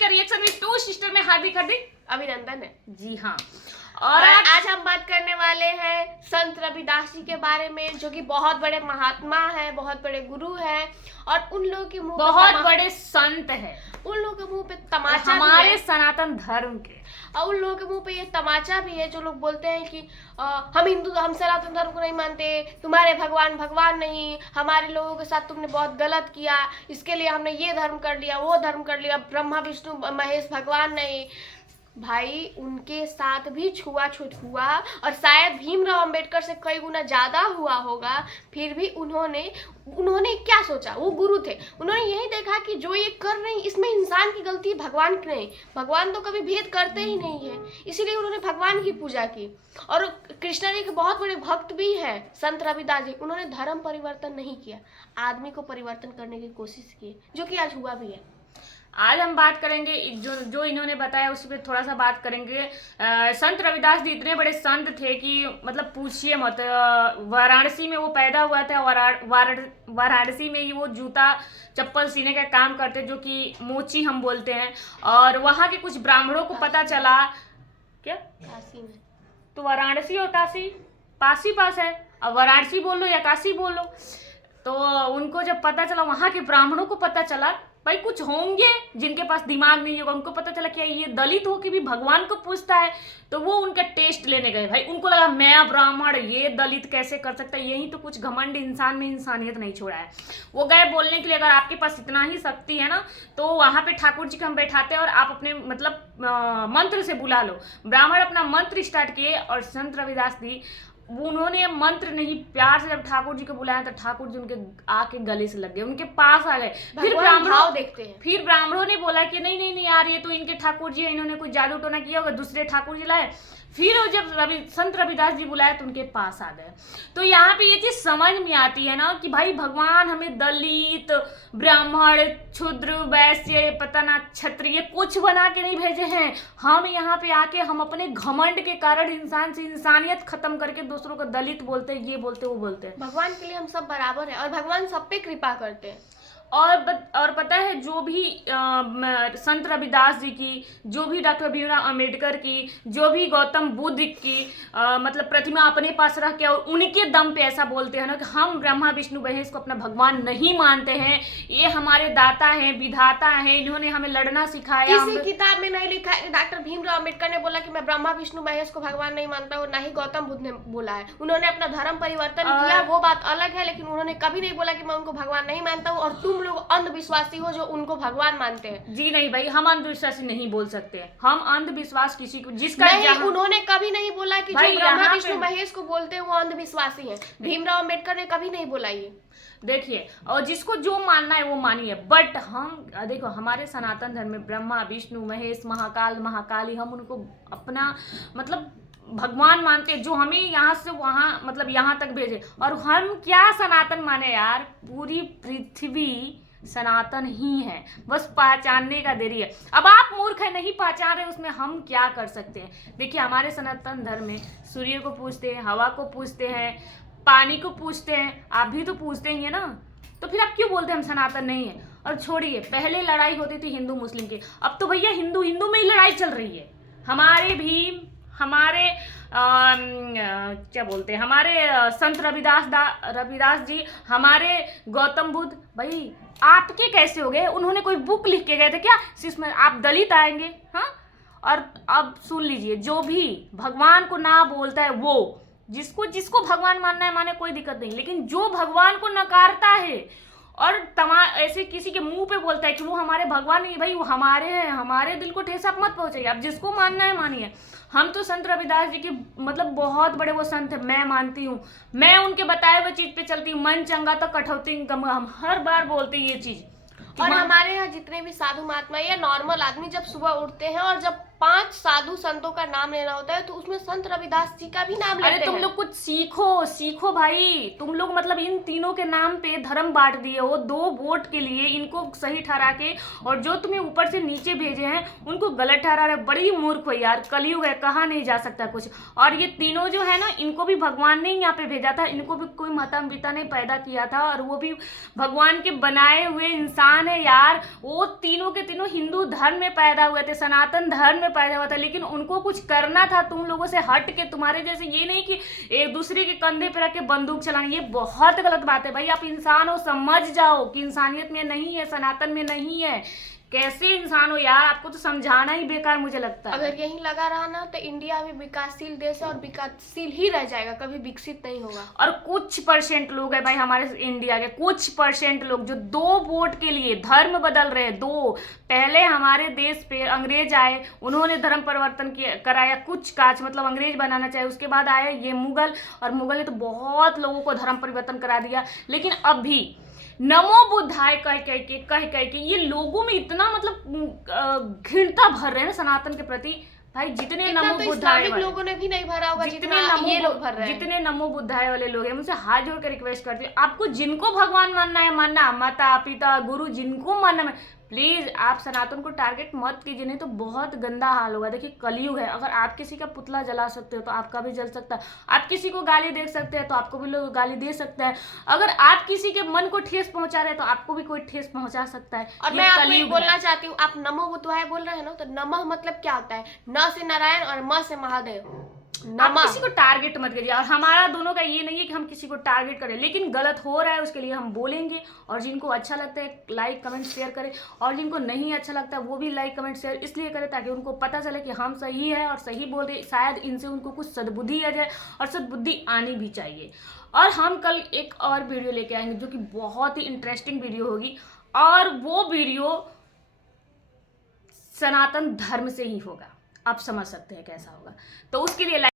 का reaction with two sister में हार्दिक अभिनंदन है। जी हाँ। और आज हम बात करने वाले हैं संत रविदास जी के बारे में, जो कि बहुत बड़े महात्मा हैं, बहुत बड़े गुरु हैं, और उन लोगों के मुंह बहुत बड़े संत हैं। उन लोगों के मुंह पे तमाचा हमारे सनातन धर्म के, और उन लोगों के मुंह पे ये तमाचा भी है जो लोग बोलते हैं कि हम सनातन धर्म को नहीं मानते, तुम्हारे भगवान भगवान नहीं, हमारे लोगों के साथ तुमने बहुत गलत किया, इसके लिए हमने ये धर्म कर लिया, वो धर्म कर लिया, ब्रह्मा विष्णु महेश भगवान नहीं। भाई उनके साथ भी छुआछूत हुआ, और शायद भीमराव अंबेडकर से कई गुना ज्यादा हुआ होगा। फिर भी उन्होंने क्या सोचा, वो गुरु थे, उन्होंने यही देखा कि जो ये कर रहे हैं इसमें इंसान की गलती, भगवान की नहीं। भगवान तो कभी भेद करते ही नहीं है, इसीलिए उन्होंने भगवान की पूजा की। और कृष्ण जी के बहुत बड़े भक्त भी हैं संत रविदास जी, उन्होंने धर्म परिवर्तन नहीं किया, आदमी को परिवर्तन करने की कोशिश की, जो कि आज हुआ भी है। आज हम बात करेंगे जो इन्होंने बताया उसी पे थोड़ा सा बात करेंगे। संत रविदास जी इतने बड़े संत थे कि मतलब पूछिए मत। वाराणसी में वो पैदा हुआ था, वाराणसी में ही वो जूता चप्पल सीने का काम करते, जो कि मोची हम बोलते हैं। और वहाँ के कुछ ब्राह्मणों को पता चला, क्या काशी में, तो वाराणसी और काशी पास ही पास है, अब वाराणसी बोल लो या काशी बोल लो। तो उनको जब पता चला, वहाँ के ब्राह्मणों को पता चला भाई कुछ होंगे जिनके पास दिमाग नहीं होगा, उनको पता चला कि ये दलित हो के भी भगवान को पूछता है। तो वो उनका टेस्ट लेने गए। भाई उनको लगा मैं ब्राह्मण, ये दलित कैसे कर सकता है, यही तो कुछ घमंड इंसान में इंसानियत नहीं छोड़ा है। वो गए बोलने के लिए, अगर आपके पास इतना ही शक्ति है ना, तो वहाँ पे ठाकुर जी को हम बैठाते हैं और आप अपने मतलब मंत्र से बुला लो। ब्राह्मण अपना मंत्र स्टार्ट किए, और संत रविदास जी उन्होंने मंत्र नहीं, प्यार से जब ठाकुर जी को बुलाया तो ठाकुर जी उनके आके गले से लग गए, उनके पास आ गए। फिर ब्राह्मणों देखते हैं, फिर ब्राह्मणों ने बोला कि नहीं नहीं नहीं यार, ये तो इनके ठाकुर जी है, इन्होंने कोई जादू टोना किया होगा, दूसरे ठाकुर जी लाए। फिर जब संत रविदास जी बुलाए तो उनके पास आ गए। तो यहाँ पे ये चीज समझ में आती है ना कि भाई भगवान हमें दलित, ब्राह्मण, क्षुद्र, वैश्य, पता ना क्षत्रिय कुछ बना के नहीं भेजे हैं। हम यहाँ पे आके हम अपने घमंड के कारण इंसान से इंसानियत खत्म करके दूसरों को दलित बोलते हैं, ये बोलते वो बोलते हैं। भगवान के लिए हम सब बराबर हैं, और भगवान सब पे कृपा करते हैं। और पता है, जो भी संत रविदास जी की, जो भी डॉक्टर भीमराव अंबेडकर की, जो भी गौतम बुद्ध की मतलब प्रतिमा अपने पास रख के और उनके दम पे ऐसा बोलते हैं ना कि हम ब्रह्मा विष्णु महेश को अपना भगवान नहीं मानते हैं, ये हमारे दाता हैं, विधाता हैं, इन्होंने हमें लड़ना सिखाया। किसी किताब में नहीं लिखा है कि डॉक्टर भीमराव अंबेडकर ने बोला कि मैं ब्रह्मा विष्णु महेश को भगवान नहीं मानता हूँ, ना ही गौतम बुद्ध ने बोला है। उन्होंने अपना धर्म परिवर्तन किया, वो बात अलग है, लेकिन उन्होंने कभी नहीं बोला कि मैं उनको भगवान नहीं मानता हूँ और तुम लोग अंधविश्वासी हो जो उनको भगवान मानते हैं। जी नहीं भाई, हम अंधविश्वासी नहीं बोल सकते। हम अंधविश्वास किसी को जिसका उन्होंने कभी नहीं बोला कि जो ब्रह्मा विष्णु महेश को बोलते हैं वो अंधविश्वासी हैं। भीमराव अंबेडकर ने कभी नहीं बोला ये। देखिए, और जिसको जो मानना है वो मानिए, बट हम देखो हमारे सनातन धर्म में ब्रह्मा विष्णु महेश, महाकाल महाकाली, हम उनको अपना मतलब भगवान मानते हैं, जो हमें यहाँ से वहाँ मतलब यहाँ तक भेजे। और हम क्या सनातन माने यार, पूरी पृथ्वी सनातन ही है, बस पहचानने का देरी है। अब आप मूर्ख है, नहीं पहचान रहे, उसमें हम क्या कर सकते हैं। देखिए हमारे सनातन धर्म में सूर्य को पूजते हैं, हवा को पूजते हैं, पानी को पूजते हैं, आप भी तो पूजते ही है ना, तो फिर आप क्यों बोलते हैं हम सनातन नहीं है। और छोड़िए, पहले लड़ाई होती थी हिंदू मुस्लिम की, अब तो भैया हिंदू हिंदू में ही लड़ाई चल रही है। हमारे भीम, हमारे क्या बोलते हैं, हमारे संत रविदास जी, हमारे गौतम बुद्ध, भाई आपके कैसे हो गए? उन्होंने कोई बुक लिख के गए थे क्या जिसमें आप दलित आएंगे? हाँ, और अब सुन लीजिए, जो भी भगवान को ना बोलता है, वो जिसको भगवान मानना है माने, कोई दिक्कत नहीं, लेकिन जो भगवान को नकारता है और ऐसे किसी के मुंह पे बोलता है कि वो हमारे भगवान नहीं, भाई वो हमारे हैं, हमारे दिल को ठेस आप मत पहुंचाइए। आप जिसको मानना है मानिए। हम तो संत रविदास जी के मतलब बहुत बड़े वो संत है, मैं मानती हूँ, मैं उनके बताए हुए चीज पे चलती हूँ। मन चंगा तो कठौती कम, हम हर बार बोलते हैं ये चीज। और हमारे यहाँ जितने भी साधु महात्मा या नॉर्मल आदमी जब सुबह उठते हैं और जब 5 साधु संतों का नाम लेना होता है तो उसमें संत रविदास जी का भी नाम अरे लेते तुम हैं। लोग कुछ सीखो भाई। तुम लोग मतलब इन तीनों के नाम पे धर्म बांट दिए हो 2 वोट के लिए, इनको सही ठहरा के, और जो तुम्हें ऊपर से नीचे भेजे हैं उनको गलत ठहरा रहे। बड़ी मूर्ख हो यार, कलयुग है, कहा नहीं जा सकता कुछ। और ये तीनों जो है ना, इनको भी भगवान ने यहाँ पे भेजा था, इनको भी कोई माता पिता ने पैदा किया था, और वो भी भगवान के बनाए हुए इंसान है यार। वो तीनों के तीनों हिंदू धर्म में पैदा हुए थे, सनातन धर्म में पैदा हुआ था, लेकिन उनको कुछ करना था तुम लोगों से हट के। तुम्हारे जैसे ये नहीं कि एक दूसरे के कंधे पे रख के बंदूक चलाना, ये बहुत गलत बात है भाई। आप इंसान हो, समझ जाओ कि इंसानियत में नहीं है, सनातन में नहीं है। कैसे इंसान हो यार, आपको तो समझाना ही बेकार मुझे लगता है। अगर यही लगा रहा ना तो इंडिया भी विकासशील देश है और विकासशील ही रह जाएगा, कभी विकसित नहीं होगा। और कुछ परसेंट लोग है भाई हमारे इंडिया के, कुछ परसेंट लोग जो 2 वोट के लिए धर्म बदल रहे हैं। 2 पहले हमारे देश पे अंग्रेज आए, उन्होंने धर्म परिवर्तन कराया कुछ काज, मतलब अंग्रेज बनाना चाहिए। उसके बाद आए ये मुगल, और मुगल ने तो बहुत लोगों को धर्म परिवर्तन करा दिया। लेकिन अभी नमो बुद्धाय कह के ये लोगों में इतना मतलब घृणता भर रहे हैं ना सनातन के प्रति। भाई जितने इतना नमो तो बुद्धाय इस्लामिक लोगों ने भी नहीं भरा होगा जितना ये लोग भर रहे हैं। जितने नमो बुद्धाय वाले लोग हैं, मुझसे हाथ जोड़ कर रिक्वेस्ट करती हूँ, आपको जिनको भगवान मानना है मानना, माता पिता गुरु जिनको मानना है, प्लीज आप सनातन को टारगेट मत कीजिए, नहीं तो बहुत गंदा हाल होगा। देखिए कलयुग है, अगर आप किसी का पुतला जला सकते हो तो आपका भी जल सकता है। आप किसी को गाली दे सकते हैं तो आपको भी लोग गाली दे सकते हैं। अगर आप किसी के मन को ठेस पहुंचा रहे हैं तो आपको भी कोई ठेस पहुंचा सकता है। और मैं आपको ये बोलना चाहती हूँ, आप नमो बुद्धाय बोल रहे हैं ना, तो नमः मतलब क्या होता है? न से नारायण और म से महादेव। आप किसी को टारगेट मत करिए। और हमारा दोनों का ये नहीं है कि हम किसी को टारगेट करें, लेकिन गलत हो रहा है उसके लिए हम बोलेंगे। और जिनको अच्छा लगता है लाइक कमेंट शेयर करें, और जिनको नहीं अच्छा लगता है वो भी लाइक कमेंट शेयर इसलिए करें ताकि उनको पता चले कि हम सही है और सही बोल रहे। शायद इनसे उनको कुछ सद्बुद्धि आ जाए, और सद्बुद्धि आनी भी चाहिए। और हम कल एक और वीडियो लेके आएंगे जो कि बहुत ही इंटरेस्टिंग वीडियो होगी, और वो वीडियो सनातन धर्म से ही होगा। आप समझ सकते हैं कैसा होगा, तो उसके लिए